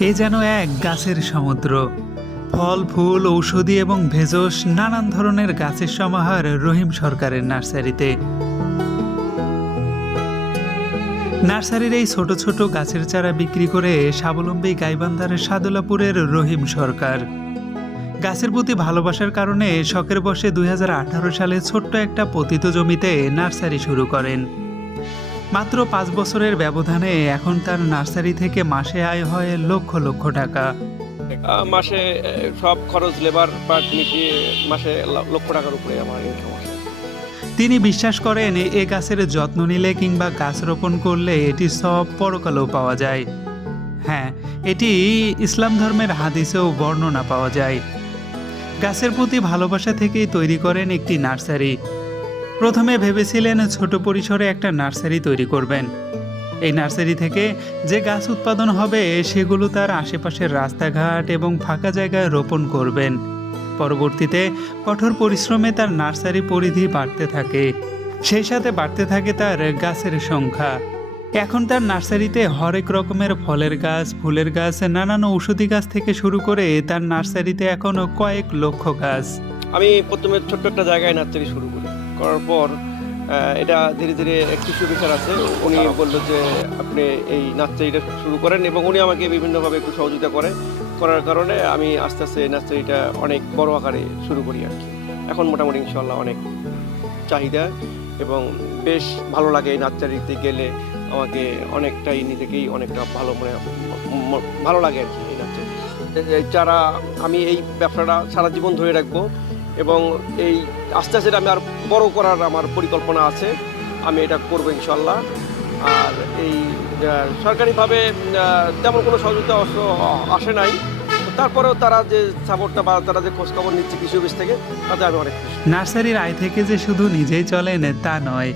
এ যেন এক গাছের সমুদ্র। ফল, ফুল, ঔষধি এবং ভেষজ নানান ধরনের গাছের সমাহার রহিম সরকারের নার্সারিতে। নার্সারির এই ছোট ছোট গাছের চারা বিক্রি করে স্বাবলম্বী গাইবান্ধার সাদুলাপুরের রহিম সরকার। গাছের প্রতি ভালোবাসার কারণে শখের বসে দুই হাজার আঠারো সালে ছোট্ট একটা পতিত জমিতে নার্সারি শুরু করেন। মাত্র পাঁচ বছরের ব্যবধানে এখন তার নার্সারি থেকে মাসে আয় হয় লক্ষ লক্ষ টাকা। মাসে সব খরচ লেবার পার্ট মিশিয়ে মাসে লক্ষ টাকার উপরে আমার ইনকাম আসে। তিনি বিশ্বাস করেন এ গাছের যত্ন নিলে কিংবা গাছ রোপণ করলে এটি সব পরকালেও পাওয়া যায়। হ্যাঁ এটি ইসলাম ধর্মের হাদিসেও বর্ণনা পাওয়া যায়। গাছের প্রতি ভালোবাসা থেকেই তৈরি করেন একটি নার্সারি। প্রথমে ভেবেছিলেন ছোট পরিসরে একটা নার্সারি তৈরি করবেন। এই নার্সারি থেকে যে গাছ উৎপাদন হবে, সেগুলো তার আশেপাশের রাস্তাঘাট এবং ফাঁকা জায়গায় রোপণ করবেন। পরবর্তীতে কঠোর পরিশ্রমে তার নার্সারি পরিধি বাড়তে থাকে। সেই সাথে বাড়তে থাকে তার গাছের সংখ্যা। এখন তার নার্সারিতে হরেক রকমের ফলের গাছ, ফুলের গাছ, নানান ঔষধি গাছ থেকে শুরু করে তার নার্সারিতে এখনও কয়েক লক্ষ গাছ। আমি প্রথমে ছোট্ট একটা জায়গায় নার্সারি শুরু করি। করার পর এটা ধীরে ধীরে কৃষি অফিসার আছে। উনি বলল যে, আপনি এই নার্সারিটা শুরু করেন এবং উনি আমাকে বিভিন্নভাবে একটু সহযোগিতা করে, করার কারণে আমি আস্তে আস্তে এই নার্সারিটা অনেক বড় আকারে শুরু করি আর কি। এখন মোটামুটি ইনশাল্লাহ অনেক চাহিদা এবং বেশ ভালো লাগে এই নার্সারিতে গেলে আমাকে অনেকটাই নিজেকেই অনেকটা ভালো মানে ভালো লাগে আর কি এই নার্সারি। যারা, আমি এই ব্যবসাটা সারা জীবন ধরে রাখব এবং এই আস্তে আস্তে আমি আর বড় করার আমার পরিকল্পনা আছে। আমি এটা করব ইনশাল্লাহ আর এই সরকারিভাবে তেমন কোনো সহযোগিতা আসে নাই। তারপরেও তারা যে সাপোর্টটা বা তারা যে খোঁজখবর নিচ্ছে কৃষি অফিস থেকে, তাতে আমি অনেক খুশি। নার্সারির আয় থেকে যে শুধু নিজেই চলেন তা নয়।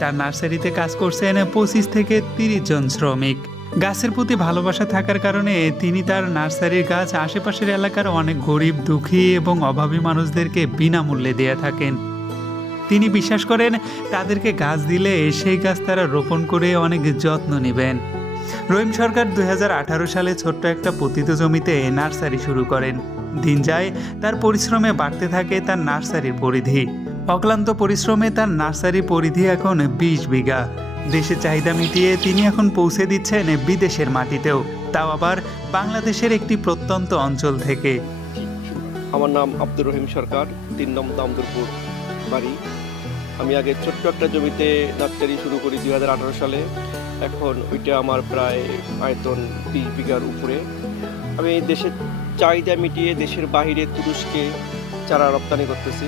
তার নার্সারিতে কাজ করছেন পঁচিশ থেকে তিরিশ জন শ্রমিক। গাছের প্রতি ভালোবাসা থাকার কারণে তিনি তার নার্সারির গাছ আশেপাশের এলাকার অনেক গরিব, দুঃখী এবং অভাবী মানুষদেরকে বিনামূল্যে দিয়ে থাকেন। তিনি বিশ্বাস করেন, তাদেরকে গাছ দিলে সেই গাছ তারা রোপণ করে অনেক যত্ন নেবেন। রহিম সরকার দুই হাজার আঠারো সালে ছোট্ট একটা পতিত জমিতে নার্সারি শুরু করেন। দিন যায়, তার পরিশ্রমে বাড়তে থাকে তার নার্সারির পরিধি। অক্লান্ত পরিশ্রমে তার নার্সারি পরিধি এখন বিশ বিঘা। দেশের চাহিদা মিটিয়ে তিনি এখন পৌঁছে দিচ্ছেন বিদেশের মাটিতেও। তাও আবার বাংলাদেশের একটি প্রত্যন্ত অঞ্চল থেকে। আমার নাম আব্দুর রহিম সরকার, তিন নম্বর দামদুরপুর বাড়ি। আমি আগে ছোট্ট একটা জমিতে নার্সারি শুরু করি দুই হাজার আঠারো সালে। এখন ওইটা আমার প্রায় আয়তন বিশ বিঘার উপরে। আমি দেশের চাহিদা মিটিয়ে দেশের বাইরে তুরস্কে চারা রপ্তানি করতেছি।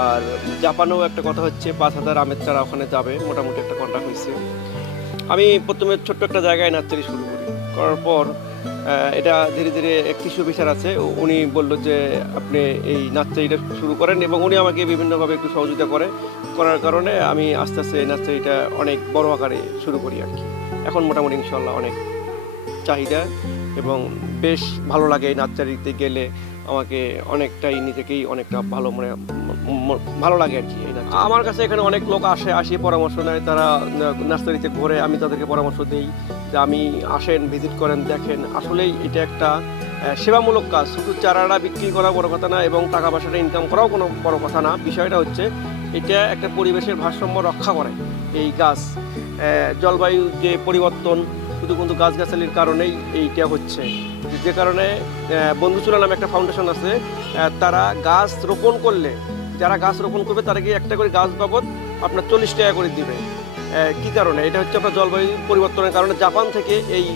আর জাপানেও একটা কথা হচ্ছে পাঁচ হাজার আমের চারা ওখানে যাবে, মোটামুটি একটা কন্ট্রাক্ট হয়েছে। আমি প্রথমে ছোট্ট একটা জায়গায় নার্সারি শুরু করি। করার পর এটা ধীরে ধীরে কৃষি অফিসার আছে উনি বলল যে, আপনি এই নার্সারিটা শুরু করেন এবং উনি আমাকে বিভিন্নভাবে একটু সহযোগিতা করে। করার কারণে আমি আস্তে আস্তে এই নার্সারিটা অনেক বড় আকারে শুরু করি আর কি। এখন মোটামুটি ইনশাল্লাহ অনেক চাহিদা এবং বেশ ভালো লাগে এই নার্সারিতে গেলে। আমাকে অনেকটাই নিজেকেই অনেকটা ভালো মানে ভালো লাগে আর কি। আমার কাছে এখানে অনেক লোক আসে, আসি পরামর্শ নেয়, তারা নার্সারিতে ঘুরে, আমি তাদেরকে পরামর্শ দিই যে আমি আসেন ভিজিট করেন, দেখেন। আসলেই এটা একটা সেবামূলক কাজ। শুধু চারাটা বিক্রি করা বড় কথা না এবং টাকা পয়সাটা ইনকাম করাও কোনো বড় কথা না। বিষয়টা হচ্ছে, এটা একটা পরিবেশের ভারসাম্য রক্ষা করে এই গাছ। জলবায়ু যে পরিবর্তন শুধু কিন্তু গাছগাছালির কারণেই এইটা হচ্ছে। যে কারণে আহ, বন্ধুচূড়া নামে একটা ফাউন্ডেশন আছে তারা গাছ রোপণ করলে যারা গাছ রোপণ করবে তাদেরকে একটা করে গাছ বাবদ আপনার চল্লিশ টাকা করে দিবে। কি কারণে? এটা হচ্ছে আপনার জলবায়ু পরিবর্তনের কারণে জাপান থেকে এই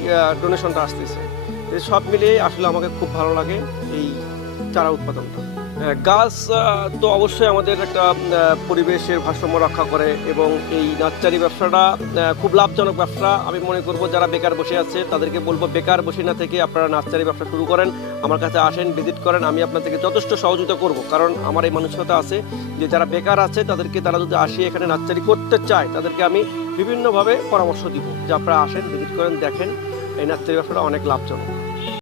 ডোনেশনটা আসতেছে। সব মিলিয়ে আসলে আমাকে খুব ভালো লাগে এই চারা উৎপাদনটা। গাছ তো অবশ্যই আমাদের একটা পরিবেশের ভারসাম্য রক্ষা করে এবং এই নার্সারি ব্যবসাটা খুব লাভজনক ব্যবসা। আমি মনে করব যারা বেকার বসে আছে, তাদেরকে বলব বেকার বসে না থেকে আপনারা নার্সারি ব্যবসা শুরু করেন। আমার কাছে আসেন ভিজিট করেন। আমি আপনাদেরকে যথেষ্ট সহযোগিতা করব। কারণ আমার এই মানসিকতা আছে যে যারা বেকার আছে, তাদেরকে তারা যদি আসি এখানে নার্সারি করতে চায়, তাদেরকে আমি বিভিন্নভাবে পরামর্শ দিব। যে আপনারা আসেন ভিজিট করেন, দেখেন। এই নার্সারি ব্যবসাটা অনেক লাভজনক।